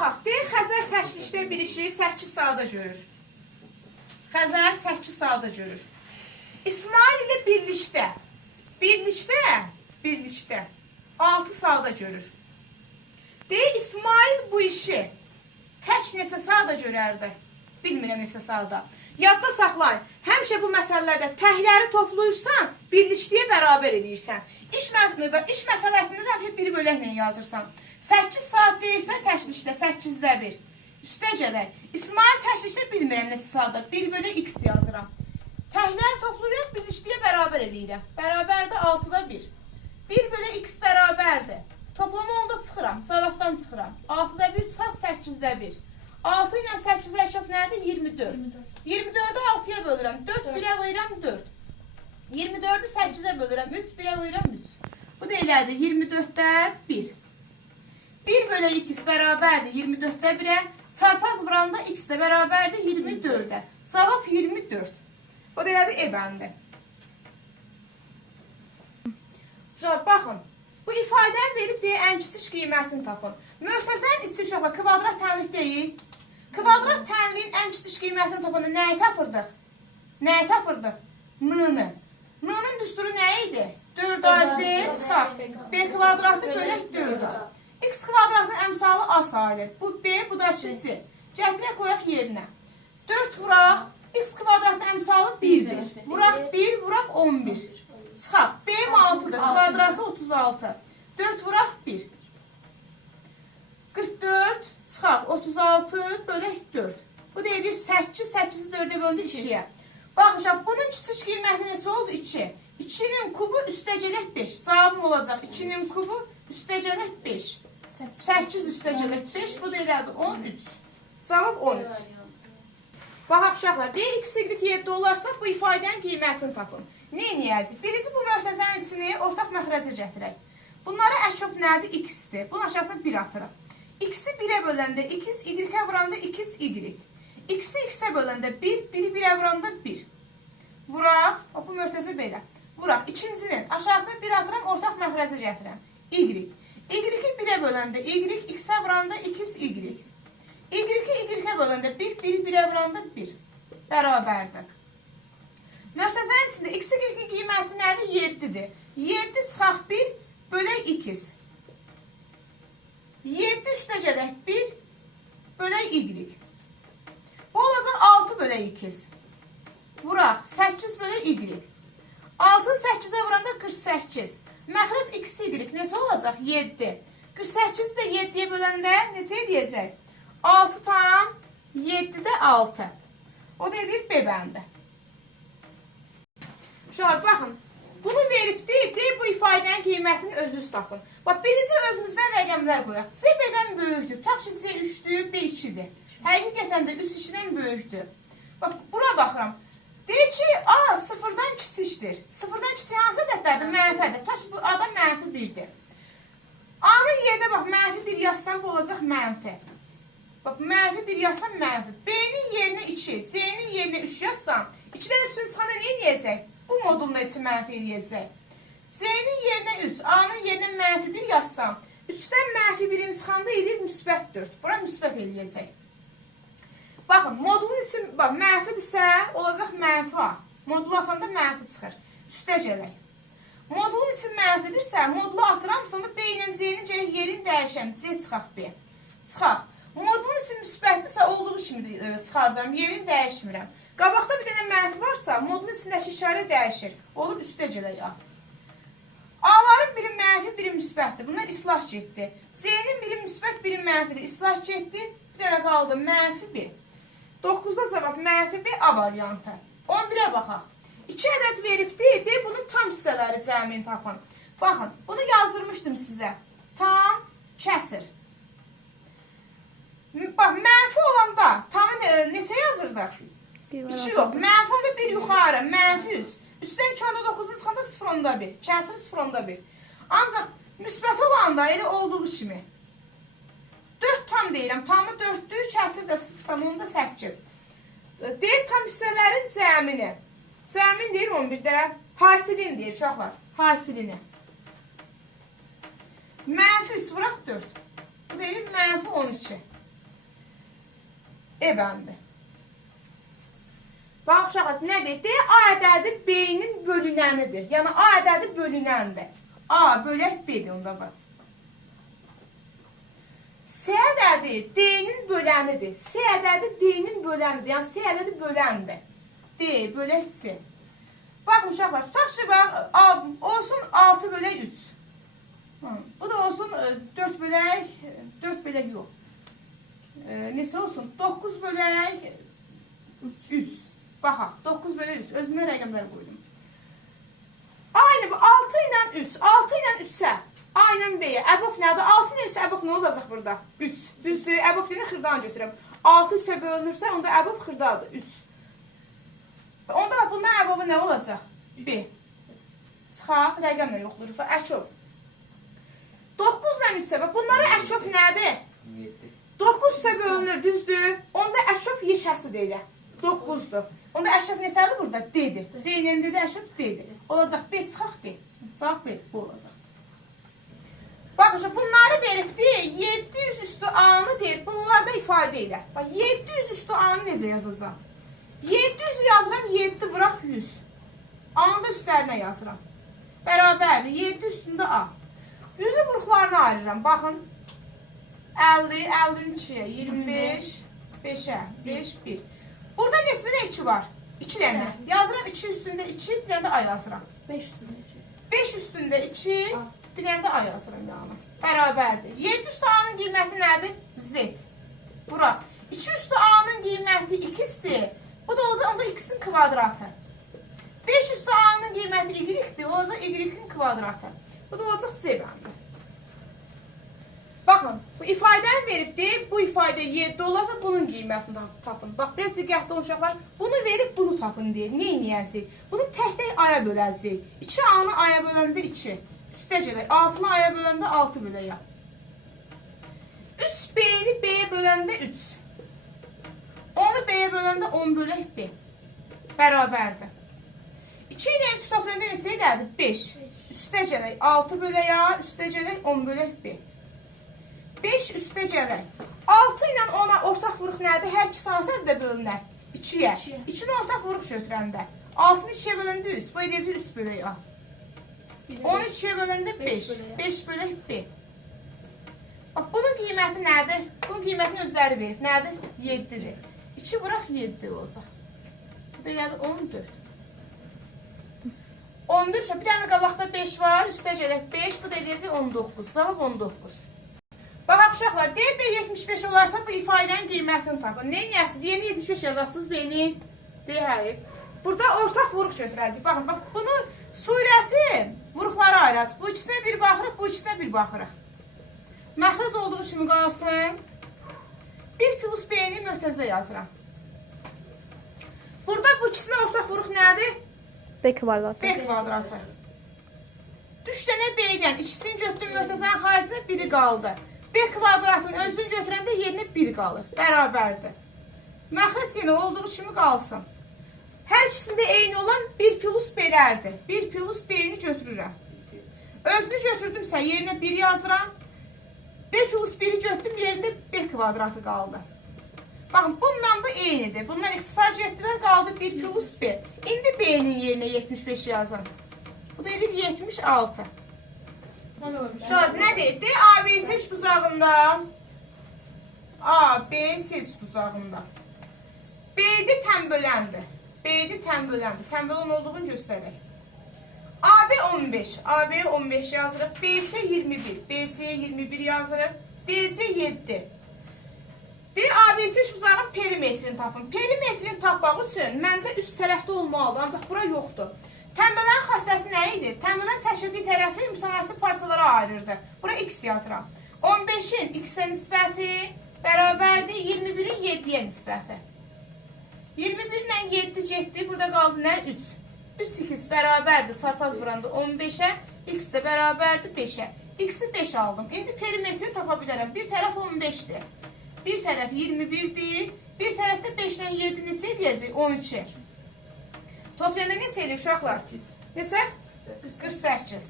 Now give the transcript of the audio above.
Baxaq, deyək, Xəzər təşkildə birləşir, 8 saata görür. Xəzər 8 saata görür. İsmail ilə birlikdə 6 saata görür. Deyək, İsmail bu işi tək neçə saata görərdi? Bilmirəm neçə saata. Yadda saxlayın, həmişə bu məsələlərdə təhləri toplayırsan, birlikliyə bərabər edirsən. İş məsələsində də həmişə bir böləklə yazırsan. 8 saat deyirsə təşkildə 8-də 1. Üstə gələk. İsmail təşkildə bilmirəm neçə saata. 1 bölü x yazıram. Təhləri toplayıram, birlikliyə bərabər edirəm. Bərabərdə 6-da 1. 1 bölü x bərabərdir. Toplama onda çıxıram, cavabdan çıxıram. 6-da 1 çıxaq, 8-də 1. 6 ilə 8 əşab nədir? 24. 24-ü 6-ya bölürəm. 4 1-ə bölürəm 4. 24-ü 8-ə bölürəm 3, 1-ə bölürəm 3. Bu da elədir 24-də 1. 1 bölü x bərabərdir 24-də 1-ə. Çarpaz vuranda x də bərabərdir 24-də. Cavab 24. O da elədir E bəndi. Baxın. Bu ifadəni verib deyə ən kiçik qiymətini tapın. Möhtəzənin içi uşaqlar kvadrat tənlik deyil. Kvadrat tənliyin ən kiçik qiymətini tapanda nəyi tapırdıq? Nəyi tapırdıq? N-nı. N-nın düsturu nə idi? 4ac çarp B kvadratı bölək 4a. X kvadratın əmsalı A sayılır. Bu B, bu da 2C. Gətirək qoyaq yerinə. 4 vuraq. X kvadratın əmsalı 1-dir. Vuraq 1, vuraq 11. Çıxaq. B-im 6-dır. Kvadratı 36. 4 vuraq 1. 44. Çıxaq. 36 bölək 4. Bu da edir 8. 8-i 4-ə bölündü 2-yə. Baxmışaq. Bunun kiçik qiyməti neçə oldu? 2. 2-nin kubu üstəcələk 5. Cavabım olacaq. 2-nin kubu üstəcələk 5. 8 üstəcələk 5. Bu da elədir 13. Cavab 13. Baxaq uşaqlar. Deyək x, y, 7 olarsa bu ifadənin qiymətini tapın. Nə edəcəyik? Birinci bu möhtəzənin içini ortaq məxrəcə gətirək. Bunlara əşob nədir? X-dir. Bunun aşağısına 1 atırıq. X-i 1-ə böləndə x, y-ə vuranda 2y. X-i x-ə böləndə 1, 1-i 1-ə vuranda 1. Vuraq. Bu möhtəzə belə. Vuraq. İkincinin aşağısına 1 atıram, ortaq məxrəcə gətirəm. Y. Y-i 1-ə böləndə y, x-ə vuranda 2y. Y-i y-ə böləndə 1, 1-i 1-ə vuranda 1. Bərabərdir. Möhtəzənin içində x-i qiyməti nədir? 7-dir. 7 çıxaq 1 bölək 2. 7 üstə gələk 1 bölək y. Bu olacaq 6 bölək 2. Vuraq 8 bölək y. 6-ı 8-ə vuranda 48. Məxrəc x, y neçə olacaq? 7. 48-i də 7-yə böləndə neçə edəcək? 6 tam 7-də 6. O da edir B bəndi. Uşaqlar, baxın. Bunu veribdir, bu ifadənin qiymətini özünüz tapın. Bax, birinci özümüzdən rəqəmlər qoyaq. C B-dən böyükdür. Tutaq ki, C 3-dür, B 2-dir. Həqiqətən də 3-2-dən böyükdür. Bax, bura baxıram. Deyir ki, A 0-dan kiçikdir. 0-dan kiçik hansı ədədlərdir? Mənfidir. Tutaq ki, bu A da mənfi 1-dir. A-nın yerinə bax, mənfi 1 yazsam bu olacaq mənfi. Bax, mənfi 1 yazsam mənfi. B-nin yerinə 2, C-nin yerinə 3 yazsam, 2-dən 3-ün çıxanda nə eləyəcək? Bu modulun da içi mənfi eləyəcək. C-nin yerinə 3, A-nın yerinə mənfi 1 yazsam, 3-dən mənfi 1-in çıxanda edir müsbət 4. Bura müsbət eləyəcək. Baxın, modulun içi mənfidirsə, olacaq mənfi A. Modulu atanda mənfi çıxır. Üstə gələk. Modulun içi mənfidirsə, modulu atıram, sonra B ilə C-nin gələk yerini dəyişəm. C çıxaq B. Çıxaq. Modulun içi müsbətdirsə, olduğu kimi çıxardıram, yerini dəyişmirəm. Qabaqda bir dənə mənfi varsa, modulun içindəki işarə dəyişir. Olur, üstə gələk A. A-ların biri mənfi, biri müsbətdir. Bunlar islah getdi. C-nin biri müsbət, biri mənfidir. İslah getdi. Bir dənə qaldı, mənfi 1. 9-da cavab mənfi 1 A variantı. 11-ə baxaq. 2 ədəd veribdir. Bunun tam hissələri cəmini tapın. Baxın, bunu yazdırmışdım sizə. Tam kəsir. Bax, mənfi olanda tamı neçə yazırdıq? 2 yox. Mənfi onda 1 yuxarı, mənfi 3. Üstdən 2 onda 9-un çıxanda 0 onda 1. Kəsir 0 onda 1. Ancaq müsbət olanda elə olduğu kimi. 4 tam deyirəm. Tamı 4-dür, kəsir də 0 tam onda 8. Deyir tam hissələrin cəmini. Cəmin deyir 11-də. Hasilini deyir uşaqlar. Hasilini. Mənfi 3 vuraq 4. Bu deyir mənfi 12. E bəndi. Bax, uşaqlar, nədir? D A ədədi B-nin bölünənidir. Yəni, A ədədi bölünəndir. A bölək B-dir, onda var. S ədədi D-nin bölənidir. S ədədi D-nin bölənidir. Yəni, S ədədi böləndir. D bölək C. Baxın, uşaqlar, tutaq ki, bax, olsun 6 bölək 3. Bu da olsun 4 bölək yox. Nesə olsun? 9 bölək 3. Baxaq, 9 bölək 3. Özümə rəqəmlər qoydum. Aynı bu 6 ilə 3. 6 ilə 3-sə A ilə B-yə. Əbab nədir? 6 ilə 3-sə əbab nə olacaq burada? 3. Düzdür, əbab deyəni xırdan götürəm. 6 3-ə bölünürsə, onda əbab xırdadır. 3. Onda bundan əbabı nə olacaq? B. Çıxaq, rəqəmlə yoxlayırıq. Əçob. 9 ilə 3-sə, bunlara əçob nədir? 9 ise bölünür, düzdür. Onda əşraf yeşəsidir elə. 9'dur. Onda əşraf neçədir burada? D-dir. Zeynənin dedi əşraf D-dir. Olacaq B çıxaq D. Cavab B. Bu olacaq. Baxın, bunları veribdir. 700 üstü A-nı deyir. Bunlarda ifadə elə. Bax, 700 üstü A-nı necə yazacaq? 700 yazıram, 7 bıraq 100. A-nı da üstlərinə yazıram. Bərabərdir. 7 üstündə A. 100'ü vuruqlarına ayırıram. Baxın. 50, 52'ye, 25, 5'e, 5, 1. Burada nesnede 2 var. 2 tane. Yazıram 2 üstünde 2, bir tane de A yazıram. 5 üstünde 2. 5 üstünde 2, bir tane de A yazıram yani. Bərabərdir. 7 üstü A'nın qiyməti nədir? Z. Bura. 2 üstü A'nın qiyməti X'dir. Bu da olacaq onda X'in kvadratı. 5 üstü A'nın qiyməti Y-dir. Olacaq Y-in kvadratı. Bu da olacaq C bəndi. Baxın, bu ifadəni veribdir, bu ifadə 7 olacaq, bunun qiymətini tapın. Bax, biraz diqqətli olun uşaqlar, bunu verib, bunu tapın deyir. Ne inəyəcək? Bunu tək-tək aya böləcək. 2 A-nı aya böləndə 2. Üstə gələk, 6-nı aya böləndə 6 bölək. 3 B-ni B-yə böləndə 3. 10-u B-yə böləndə 10 bölək B. Bərabərdir. 2 ilə 3 toplayanda neçə edədir? 5. Üstə gələk, 6 bölək A, üstə gələk 10 bölək B. 5 üstə gələk. 6 ilə 10'a ortaq vuruq nədir? Hər ikisi hansı ədədə bölünər? 2-yə. 2-ni ortaq vuruq götürəndə. 6-nı 2-yə böləndə 3. Bu edəcək 3 bölək A. 10-u 2-yə böləndə 5. 5 bölək B. Bax, bunun qiyməti nədir? Bunun qiymətini özləri verib. Nədir? 7'dir. 2 vuraq 7 olacaq. Bu da gəlir 14. 14, bir dənə qabaqda 5 var. Üstə gələk 5. Bu da edəcək 19. Cavab 19. Bax, uşaqlar, D-B 75 olarsa bu ifadənin qiymətini tapın. Ne edəsiniz? Yeni 75 yazarsınız, beni deyək. Burada ortaq vuruq götürəcək. Baxın, bax, bunu surəti vuruqlara ayıracaq. Bu ikisinə bir baxırıq, bu ikisinə bir baxırıq. Məxrəc olduğu kimi qalsın. 1 plus B-ni möhtəzə yazıram. Burada bu ikisinə ortaq vuruq nədir? B kvadratı. B kvadratı. 3 dənə B-dən ikisini götürdüm möhtəzənin xaricinə, biri qaldı. B kvadratın özünü götürəndə yerinə 1 qalır. Bərabərdir. Məxrəc yenə olduğu kimi qalsın. Hər ikisində eyni olan 1 plus B-lərdir. 1 plus B-ni götürürəm. Özünü götürdümsə yerinə 1 yazıram. B plus 1'i götürdüm, yerində B kvadratı qaldı. Baxın, bundan bu eynidir. Bundan ixtisar getdilər, qaldı 1 plus B. İndi B-nin yerinə 75 yazın. Bu da edir 76. Şöyle ne deyildi? A, B, S üç buzağında. A, B, S üç buzağında. B'de tembölendi. B'de tembölendi. Tembölen olduğunu göstererek. AB 15. AB 15 yazırıq. BS 21. BS'ye 21 yazırıq. DC 7. D, ABC üç buzağın perimetrini tapın. Perimetrini tapmaq üçün məndə üst tərəfdə olmalıdır. Ancaq bura yoxdur. Tənbələrin xassəsi nə idi? Tənbələn çəkildiyi tərəfi mütənasib parçalara ayırırdı. Bura x yazıram. 15'in x-ə nisbəti bərabərdir 21'in 7'yə nisbəti. 21 ilə 7 getdi. Burada qaldı nə? 3. 3x bərabərdir. Sarpaz vuranda 15'ə. X də bərabərdir 5'ə. X'i 5 aldım. İndi perimetrini tapa bilərəm. Bir tərəf 15'dir. Bir tərəf 21'dir. Bir tərəfdə 5 ilə 7 neçə edəcək? 12. Toplayanda neçə edir uşaqlar? Neçə? 48.